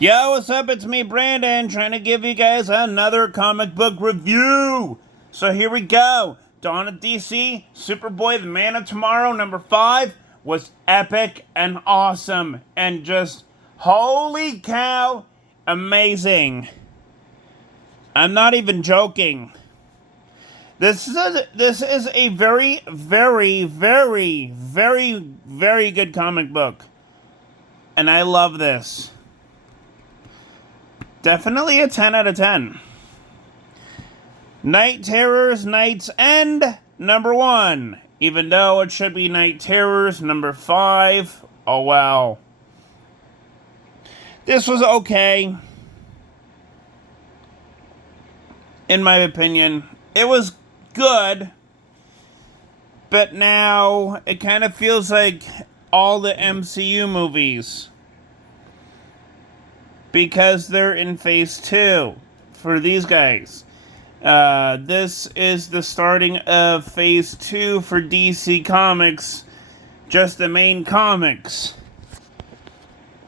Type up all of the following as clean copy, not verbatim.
Yo, what's up? It's me, Brandon, trying to give you guys another comic book review. So here we go. Dawn of DC, Superboy, the Man of Tomorrow, number 5, was epic and awesome. And just, holy cow, amazing. I'm not even joking. This is a very, very, very, very, very good comic book. And I love this. Definitely a 10 out of 10. Night Terrors, Night's End, number 1. Even though it should be Night Terrors, number 5. Oh, wow. This was okay. In my opinion. It was good. But now, it kind of feels like all the MCU movies. Because they're in phase 2 for these guys. This is the starting of phase 2 for DC Comics. Just the main comics.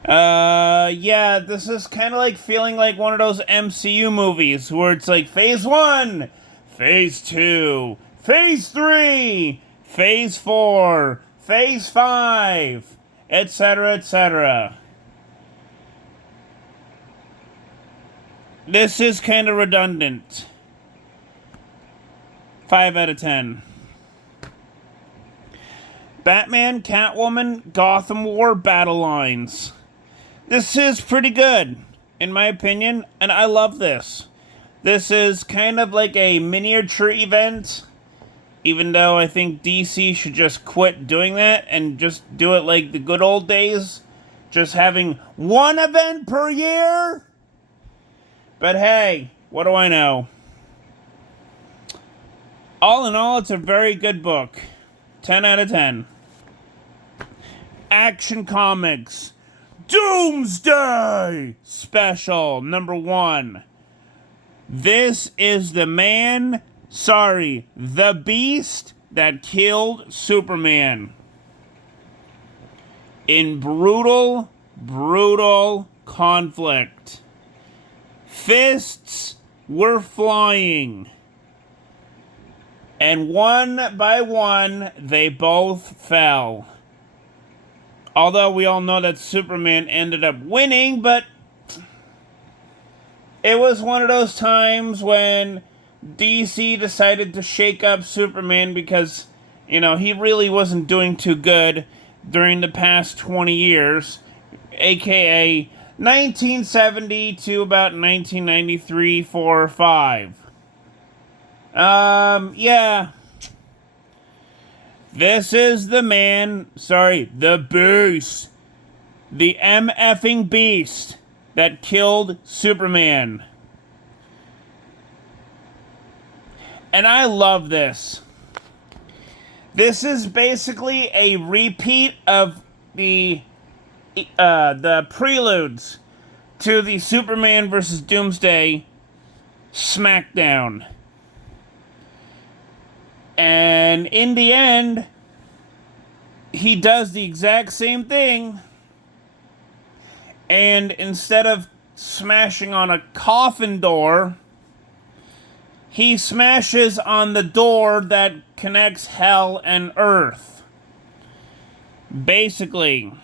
Yeah, this is kind of like feeling like one of those MCU movies where it's like phase 1, phase 2, phase 3, phase 4, phase 5, etc., etc. This is kind of redundant. 5 out of 10. Batman, Catwoman, Gotham War battle lines. This is pretty good, in my opinion, and I love this. This is kind of like a miniature event, even though I think DC should just quit doing that and just do it like the good old days, just having one event per year. But hey, what do I know? All in all, it's a very good book. 10 out of 10. Action Comics. Doomsday Special, number 1. This is the beast that killed Superman. In brutal, brutal conflict. Fists were flying. And one by one, they both fell. Although we all know that Superman ended up winning, but it was one of those times when DC decided to shake up Superman because, he really wasn't doing too good during the past 20 years, aka 1970 to about 1993, 4 or 5. Yeah. This is the beast. The MFing beast that killed Superman. And I love this. This is basically a repeat of the preludes to the Superman vs. Doomsday SmackDown. And in the end, he does the exact same thing. And instead of smashing on a coffin door, he smashes on the door that connects hell and earth. Basically.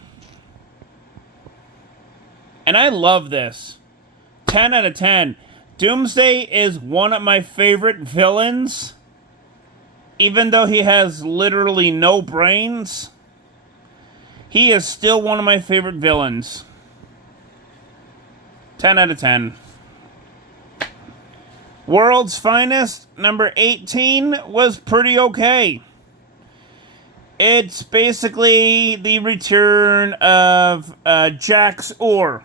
And I love this. 10 out of 10. Doomsday is one of my favorite villains. Even though he has literally no brains, he is still one of my favorite villains. 10 out of 10. World's Finest, number 18, was pretty okay. It's basically the return of Jax Orr.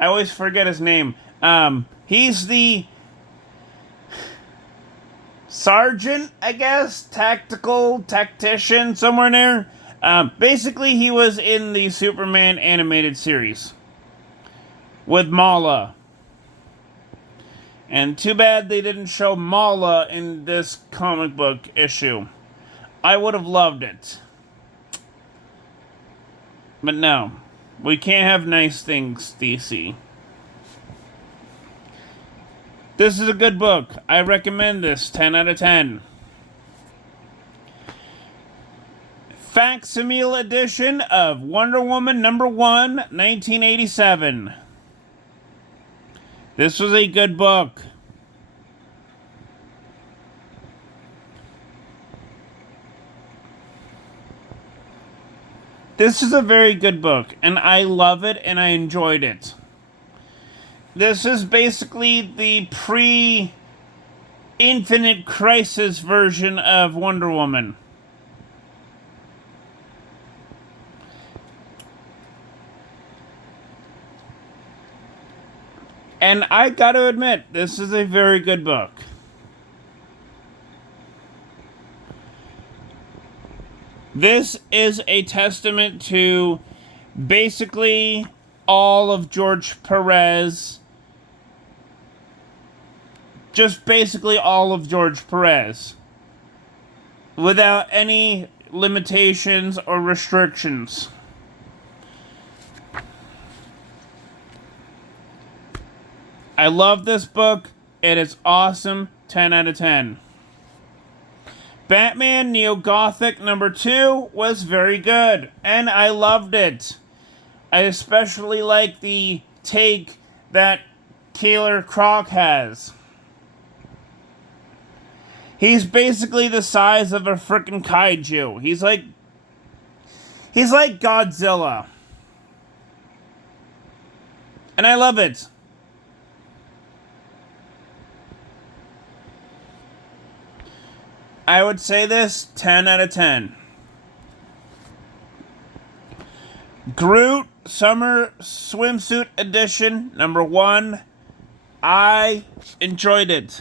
I always forget his name. He's the sergeant, I guess, tactician, somewhere in there. Basically, he was in the Superman animated series with Mala. And too bad they didn't show Mala in this comic book issue. I would have loved it. But no. We can't have nice things, DC. This is a good book. I recommend this. 10 out of 10. Facsimile edition of Wonder Woman number 1, 1987. This was a good book. This is a very good book, and I love it, and I enjoyed it. This is basically the pre-Infinite Crisis version of Wonder Woman. And I gotta admit, this is a very good book. This is a testament to basically all of George Perez. Just basically all of George Perez. Without any limitations or restrictions. I love this book. It is awesome. 10 out of 10. Batman Neo Gothic number 2 was very good, and I loved it. I especially like the take that Killer Croc has. He's basically the size of a frickin' kaiju. He's like Godzilla. And I love it. I would say this, 10 out of 10. Groot Summer Swimsuit Edition, number 1. I enjoyed it.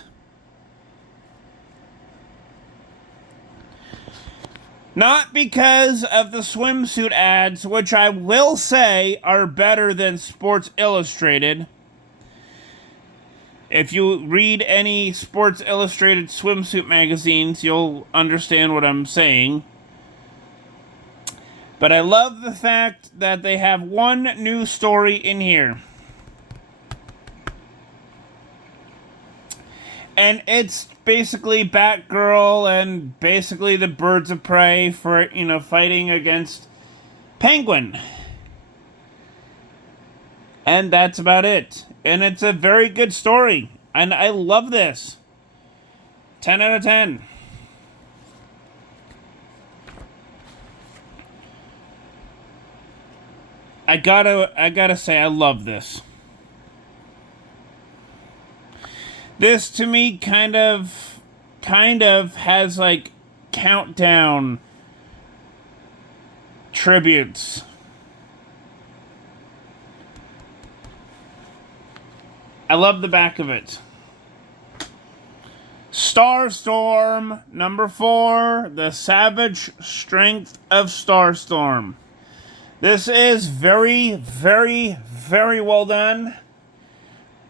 Not because of the swimsuit ads, which I will say are better than Sports Illustrated. If you read any Sports Illustrated swimsuit magazines, you'll understand what I'm saying. But I love the fact that they have one new story in here. And it's basically Batgirl and basically the Birds of Prey for, fighting against Penguin. And that's about it. And it's a very good story. And I love this. 10 out of 10. I gotta say, I love this. This, to me, kind of has, like, countdown tributes. I love the back of it. Starstorm, number 4, The Savage Strength of Starstorm. This is very, very, very well done.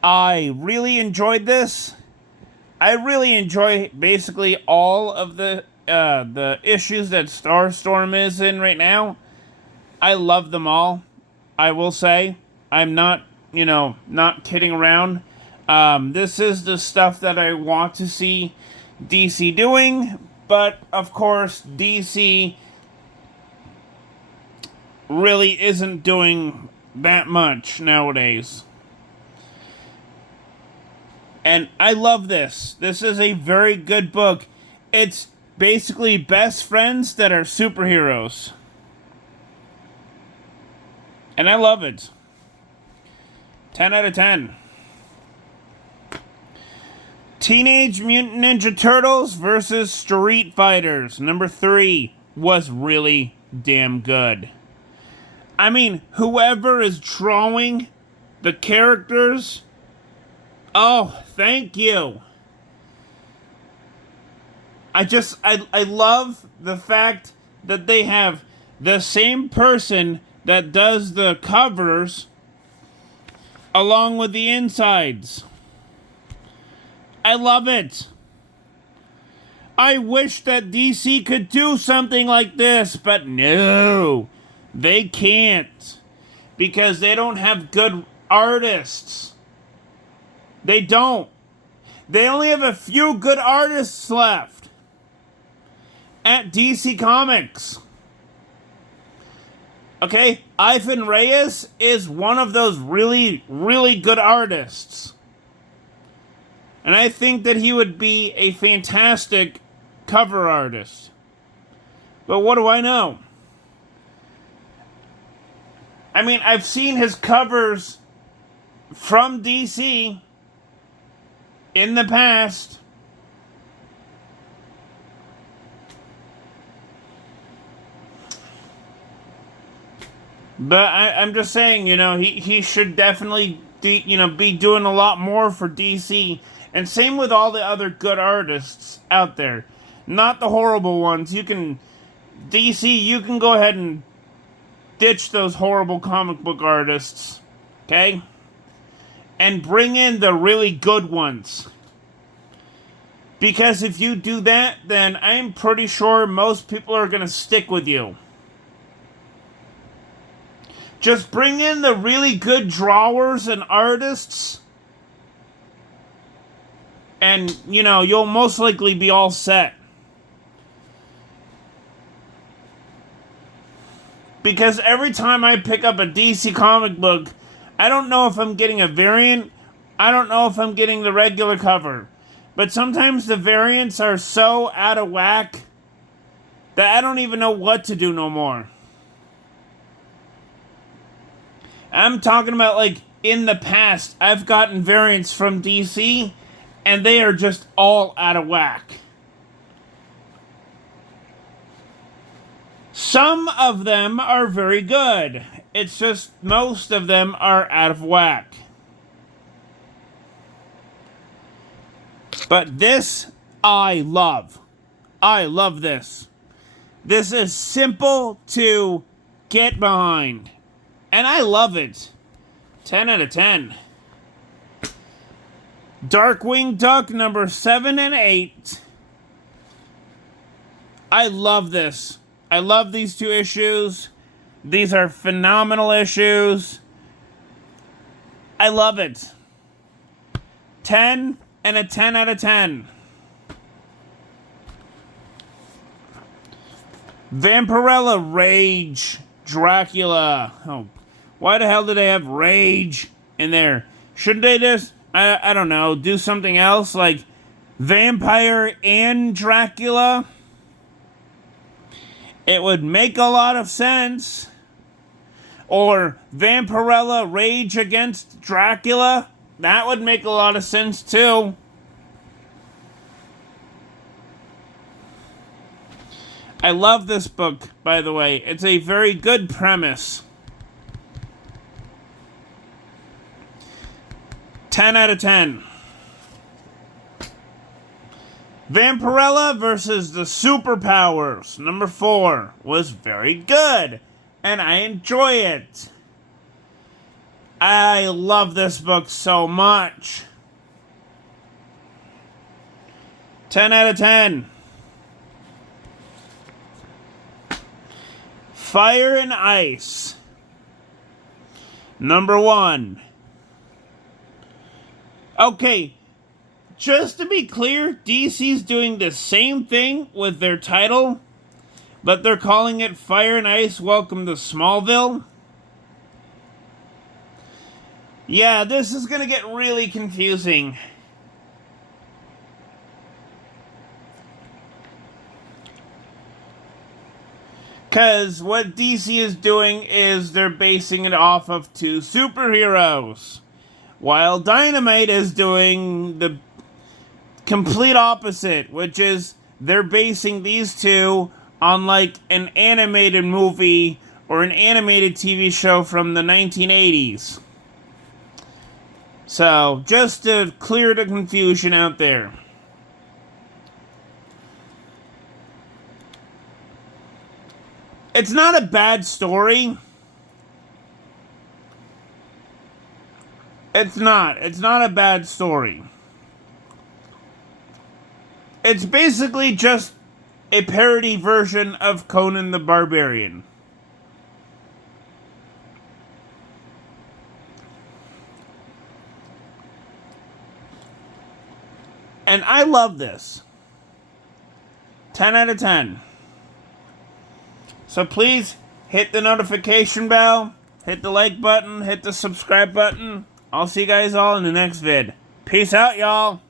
I really enjoyed this. I really enjoy basically all of the issues that Starstorm is in right now. I love them all. I will say, I'm not kidding around. This is the stuff that I want to see DC doing, but of course, DC really isn't doing that much nowadays. And I love this. This is a very good book. It's basically best friends that are superheroes. And I love it. 10 out of 10. Teenage Mutant Ninja Turtles versus Street Fighters, number 3, was really damn good. I mean, whoever is drawing the characters, oh, thank you. I love the fact that they have the same person that does the covers along with the insides. I love it. I wish that DC could do something like this, but no, they can't. because they don't have good artists. They don't. They only have a few good artists left at DC Comics. Okay, Ivan Reyes is one of those really, really good artists. And I think that he would be a fantastic cover artist. But what do I know? I mean, I've seen his covers from DC in the past. But I'm just saying, he should definitely, be doing a lot more for DC. And same with all the other good artists out there. Not the horrible ones. DC, you can go ahead and ditch those horrible comic book artists. Okay? And bring in the really good ones. Because if you do that, then I'm pretty sure most people are going to stick with you. Just bring in the really good drawers and artists, and, you'll most likely be all set. Because every time I pick up a DC comic book, I don't know if I'm getting a variant, I don't know if I'm getting the regular cover. But sometimes the variants are so out of whack that I don't even know what to do no more. I'm talking about, like, in the past, I've gotten variants from DC, and they are just all out of whack. Some of them are very good. It's just most of them are out of whack. But this, I love. I love this. This is simple to get behind. And I love it. 10 out of 10. Darkwing Duck number 7 and 8. I love this. I love these two issues. These are phenomenal issues. I love it. 10 and a 10 out of 10. Vampirella Rage Dracula. Oh, why the hell do they have Rage in there? Shouldn't they just, I don't know, do something else like Vampire and Dracula? It would make a lot of sense. Or Vampirella Rage against Dracula. That would make a lot of sense too. I love this book, by the way. It's a very good premise. 10 out of 10. Vampirella versus the Superpowers, number 4, was very good, and I enjoy it. I love this book so much. 10 out of 10. Fire and Ice, number 1. Okay, just to be clear, DC's doing the same thing with their title, but they're calling it Fire and Ice Welcome to Smallville. Yeah, this is gonna get really confusing. Because what DC is doing is they're basing it off of 2 superheroes. While Dynamite is doing the complete opposite, which is they're basing these 2 on like an animated movie or an animated TV show from the 1980s. So, just to clear the confusion out there. It's not a bad story. It's not a bad story. It's basically just a parody version of Conan the Barbarian. And I love this. 10 out of 10. So please hit the notification bell, hit the like button, hit the subscribe button. I'll see you guys all in the next vid. Peace out, y'all.